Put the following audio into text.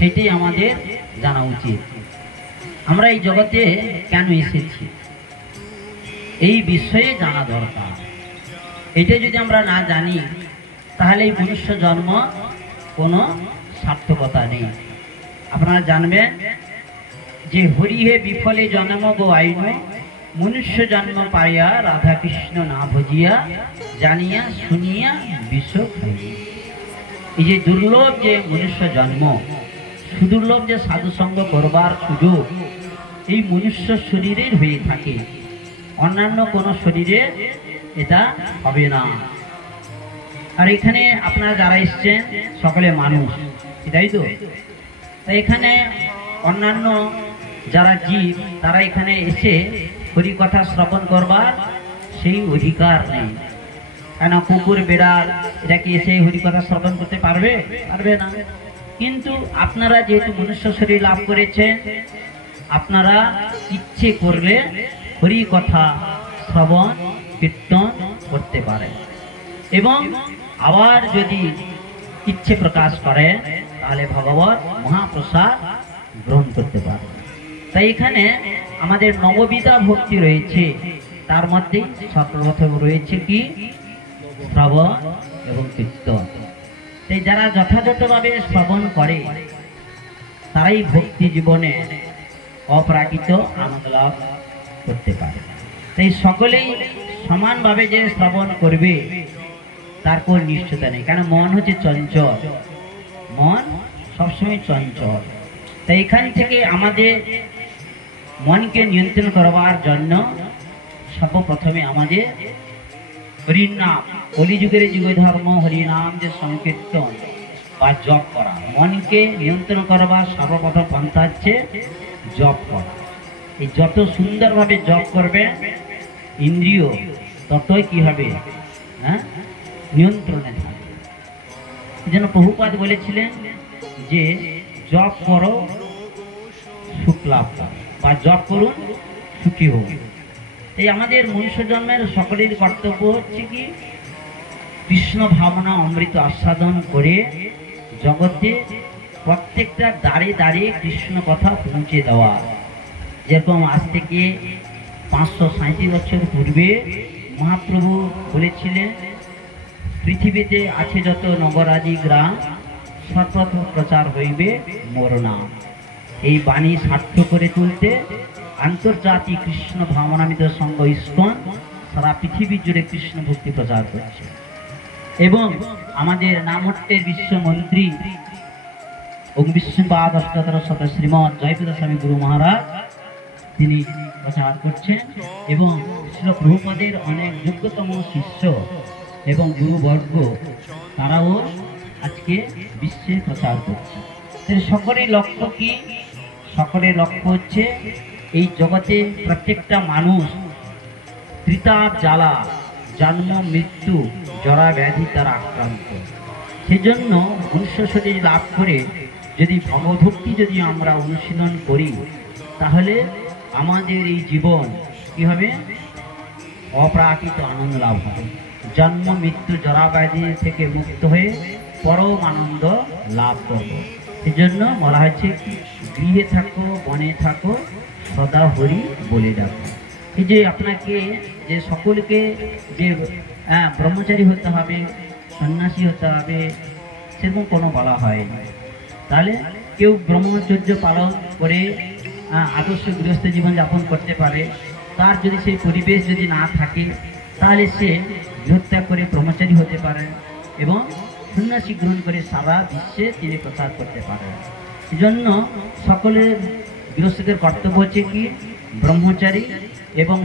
সেটাই আমাদের জানা উচিত। আমরা এই জগতে কেন এসেছি এই বিষয়ে জানা দরকার। এটা যদি আমরা না জানি তাহলে এই মনুষ্য জন্ম কোনো সার্থকতা নেই। আপনারা জানবেন যে হরিহে বিফলে জন্ম গো আইন, মনুষ্য জন্ম পাইয়া রাধা কৃষ্ণ না ভজিয়া, জানিয়া শুনিয়া বিষ খাইয়া। এই যে দুর্লভ যে মনুষ্য জন্ম, সুদুর্লভ যে সাধুসঙ্গ করবার সুযোগ এই মনুষ্য শরীরের হয়ে থাকে, অন্যান্য কোনো শরীরে এটা হবে না। আর এখানে আপনারা যারা এসছেন সকলে মানুষ, এটাই তো। এখানে অন্যান্য যারা জীব তারা এখানে এসে হরি কথা শ্রবণ করবার সেই অধিকার নেই। কেন কুকুর বেড়াল এটা কি এসে হরি কথা শ্রবণ করতে পারবে? পারবে না। কিন্তু আপনারা যেহেতু মনুষ্য শরীর লাভ করেছেন, আপনারা ইচ্ছে করলে হরি কথা শ্রবণ কীর্তন করতে পারেন এবং আবার যদি ইচ্ছে প্রকাশ করেন তাহলে ভগবত মহাপ্রসাদ গ্রহণ করতে পারে। তাই এখানে আমাদের নববিধা ভক্তি রয়েছে, তার মধ্যে সর্বপ্রথম রয়েছে কি শ্রবণ এবং কীর্তন। তাই যারা যথাযথভাবে শ্রবণ করে তারাই ভক্তি জীবনে অপ্রাকৃত আনন্দ লাভ করতে পারে। তাই সকলেই সমানভাবে যে শ্রবণ করবে তার কোনো নিশ্চয়তা নেই, কারণ মন হচ্ছে চঞ্চল, মন সবসময় চঞ্চল। তাই এখান থেকে আমাদের মনকে নিয়ন্ত্রণ করবার জন্য সর্বপ্রথমে আমাদের হরিনাম, কলিযুগের যুগ ধর্ম হরিনাম যে সংকীর্তন বা জপ করা, মনকে নিয়ন্ত্রণ করবার সর্বপ্রথম পন্থা হচ্ছে জপ করা। এই যত সুন্দরভাবে জপ করবে ইন্দ্রিয় ততই কি হবে, হ্যাঁ, নিয়ন্ত্রণে থাকবে। এই জন্য প্রভুপাদ বলেছিলেন যে জপ করো সুখ লাভ করো, বা জপ করুন সুখী হোক। এই আমাদের মনুষ্য জন্মের সকলের কর্তব্য হচ্ছে কি কৃষ্ণ ভাবনা অমৃত আস্বাদন করে জগতে প্রত্যেকটা দাঁড়িয়ে দাঁড়িয়ে কৃষ্ণ কথা পৌঁছে দেওয়া। যেরকম আজ থেকে 537 বছর পূর্বে মহাপ্রভু বলেছিলেন পৃথিবীতে আছে যত নগরাদি গ্রাম সর্বত্র প্রচার হইবে মোর নাম। এই বাণী সার্থক করে তুলতে আন্তর্জাতিক কৃষ্ণ ভাবনামৃত সংঘ ইস্কন সারা পৃথিবী জুড়ে কৃষ্ণ ভক্তি প্রচার করছে এবং আমাদের নামহট্টের বিশ্বমন্ত্রী বিশ্বপাদ অষ্টাদশ শত শ্রীমৎ জয়প্রদ স্বামী গুরু মহারাজ তিনি প্রচার করছেন এবং শ্রীল প্রভুপাদের অনেক যোগ্যতম শিষ্য এবং গুরুবর্গ তারাও আজকে বিশ্বে প্রচার করছে। সকলের লক্ষ্য কি? সকলের লক্ষ্য হচ্ছে এই জগতে প্রত্যেকটা মানুষ ত্রিতাপ জ্বালা, জন্ম মৃত্যু জরা ব্যাধি তারা আক্রান্ত। সেজন্য মনুষ্য শরীর লাভ করে যদি ভগবদ্ভক্তি যদি আমরা অনুশীলন করি তাহলে আমাদের এই জীবন কি হবে, অপ্রাকৃত আনন্দ লাভ হবে। জন্ম মৃত্যু জরা ব্যাধি থেকে মুক্ত হয়ে পরম আনন্দ লাভ করব। সেজন্য বলা হয়েছে গৃহে থাকো বনে থাকো সদা হরি বলে ডাকো। এই যে আপনাকে যে সকলকে যে ব্রহ্মচারী হতে হবে, সন্ন্যাসী হতে হবে সেরকম কোনো বলা হয় না। তাহলে কেউ ব্রহ্মচর্য পালন করে আদর্শ গৃহস্থ জীবন যাপন করতে পারে, তার যদি সেই পরিবেশ যদি না থাকে তাহলে সে গৃহত্যাগ করে ব্রহ্মচারী হতে পারে এবং সন্ন্যাসী গ্রহণ করে সারা বিশ্বে তিনি প্রচার করতে পারেন। এজন্য সকলের গৃহস্থদের কর্তব্য হচ্ছে কি ব্রহ্মচারী এবং